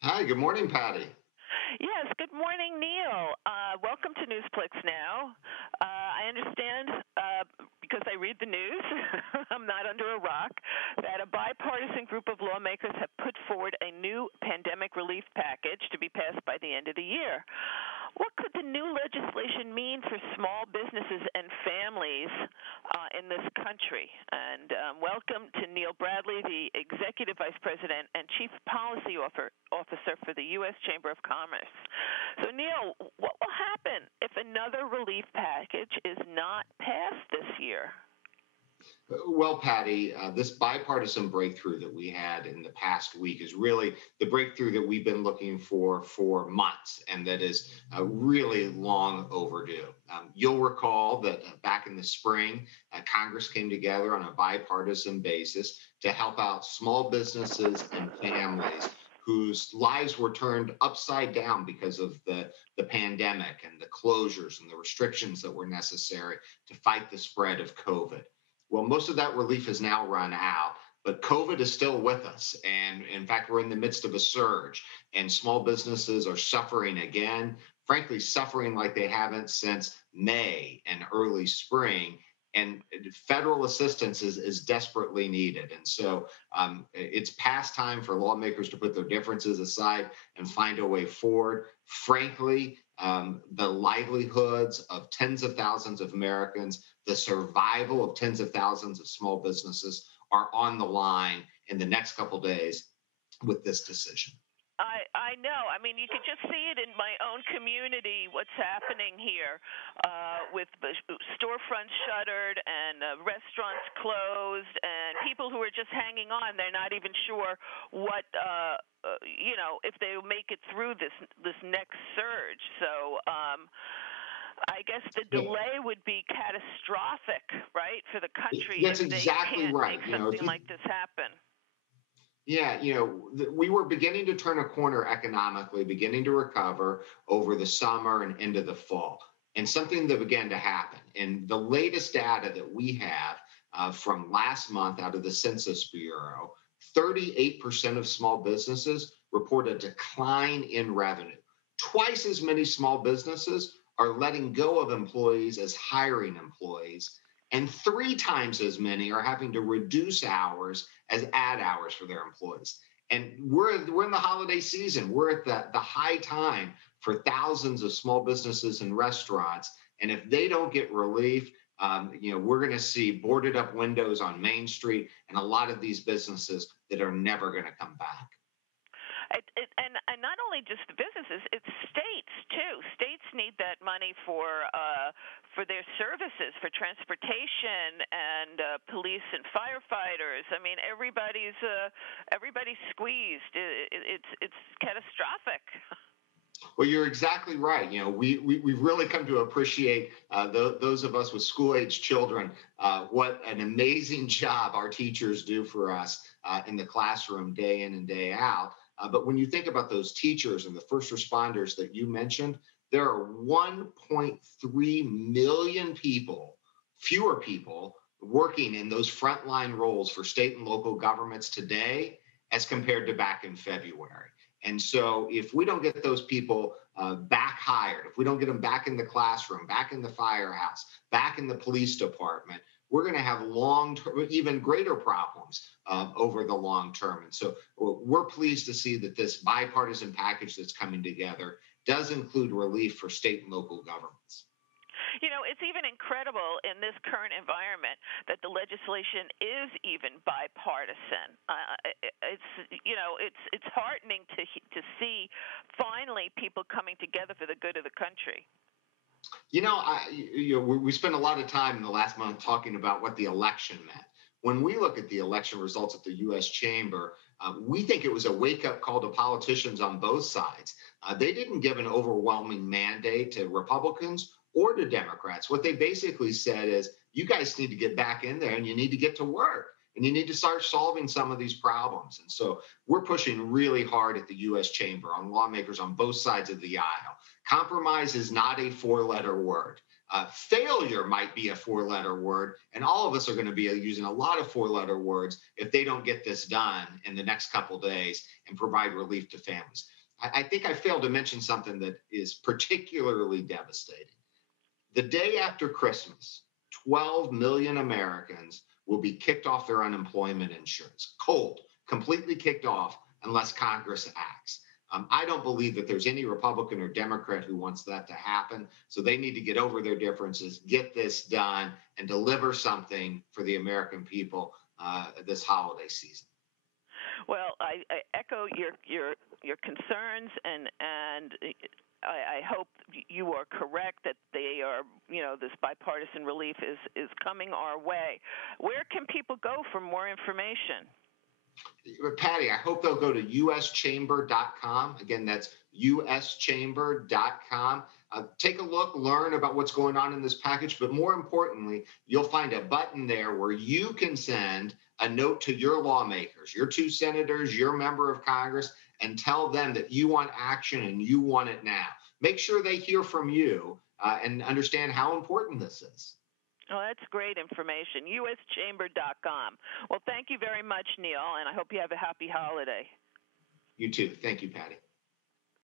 Hi, good morning, Patty. Yes, good morning, Neil. Welcome to Newsplex Now. I understand, because I read the news, I'm not under a rock, that a bipartisan group of lawmakers have put forward a new pandemic relief package to be passed by the end of the year. What could the new legislation mean for small businesses and families in this country? And welcome to Neil Bradley, the Executive Vice President and Chief Policy Officer for the U.S. Chamber of Commerce. So, Neil, what will happen if another relief package is not passed this year? Well, Patty, this bipartisan breakthrough that we had in the past week is really the breakthrough that we've been looking for months, and that is really long overdue. You'll recall that back in the spring, Congress came together on a bipartisan basis to help out small businesses and families whose lives were turned upside down because of the pandemic and the closures and the restrictions that were necessary to fight the spread of COVID. Well, most of that relief has now run out, but COVID is still with us. And in fact, we're in the midst of a surge, and small businesses are suffering again, frankly, suffering like they haven't since May and early spring. And federal assistance is desperately needed. And so it's past time for lawmakers to put their differences aside and find a way forward. Frankly, the livelihoods of tens of thousands of Americans, the survival of tens of thousands of small businesses are on the line in the next couple of days with this decision. I know. I mean, you could just see it in my own community. What's happening here with the storefronts shuttered and restaurants closed, and people who are just hanging on. They're not even sure what if they'll make it through this next surge. So. I guess the Yeah, delay would be catastrophic, right, for the country that's if they exactly can't right. make something like this happen. Yeah, we were beginning to turn a corner economically, beginning to recover over the summer and into the fall. And something that began to happen. And the latest data that we have from last month out of the Census Bureau, 38% of small businesses report a decline in revenue. Twice as many small businesses are letting go of employees as hiring employees, and three times as many are having to reduce hours as add hours for their employees. And we're in the holiday season. We're at the high time for thousands of small businesses and restaurants. And if they don't get relief, we're going to see boarded up windows on Main Street and a lot of these businesses that are never going to come back. And not only just the businesses, it's states too. States need that money for their services, for transportation and police and firefighters. I mean, everybody's squeezed. It's catastrophic. Well, you're exactly right. We've really come to appreciate those of us with school age children, what an amazing job our teachers do for us in the classroom day in and day out. But when you think about those teachers and the first responders that you mentioned, there are 1.3 million people, fewer people, working in those frontline roles for state and local governments today as compared to back in February. And so, if we don't get those people back hired, if we don't get them back in the classroom, back in the firehouse, back in the police department, we're going to have even greater problems over the long term. And so, we're pleased to see that this bipartisan package that's coming together does include relief for state and local governments. It's even incredible in this current environment that the legislation is even bipartisan. It's heartening to see finally people coming together for the good of the country. We spent a lot of time in the last month talking about what the election meant. When we look at the election results at the U.S. Chamber, we think it was a wake-up call to politicians on both sides. They didn't give an overwhelming mandate to Republicans or to Democrats. What they basically said is, you guys need to get back in there and you need to get to work and you need to start solving some of these problems. And so we're pushing really hard at the U.S. Chamber on lawmakers on both sides of the aisle. Compromise is not a four-letter word. Failure might be a four-letter word, and all of us are going to be using a lot of four-letter words if they don't get this done in the next couple of days and provide relief to families. I think I failed to mention something that is particularly devastating. The day after Christmas, 12 million Americans will be kicked off their unemployment insurance, cold, completely kicked off unless Congress acts. I don't believe that there's any Republican or Democrat who wants that to happen. So they need to get over their differences, get this done, and deliver something for the American people this holiday season. Well, I echo your concerns, and I hope you are correct that they are, this bipartisan relief is coming our way. Where can people go for more information? Patty, I hope they'll go to uschamber.com. Again, that's uschamber.com. Take a look, learn about what's going on in this package, but more importantly, you'll find a button there where you can send a note to your lawmakers, your two senators, your member of Congress, and tell them that you want action and you want it now. Make sure they hear from you and understand how important this is. Oh, that's great information. uschamber.com. Well, thank you very much, Neil, and I hope you have a happy holiday. You too. Thank you, Patty.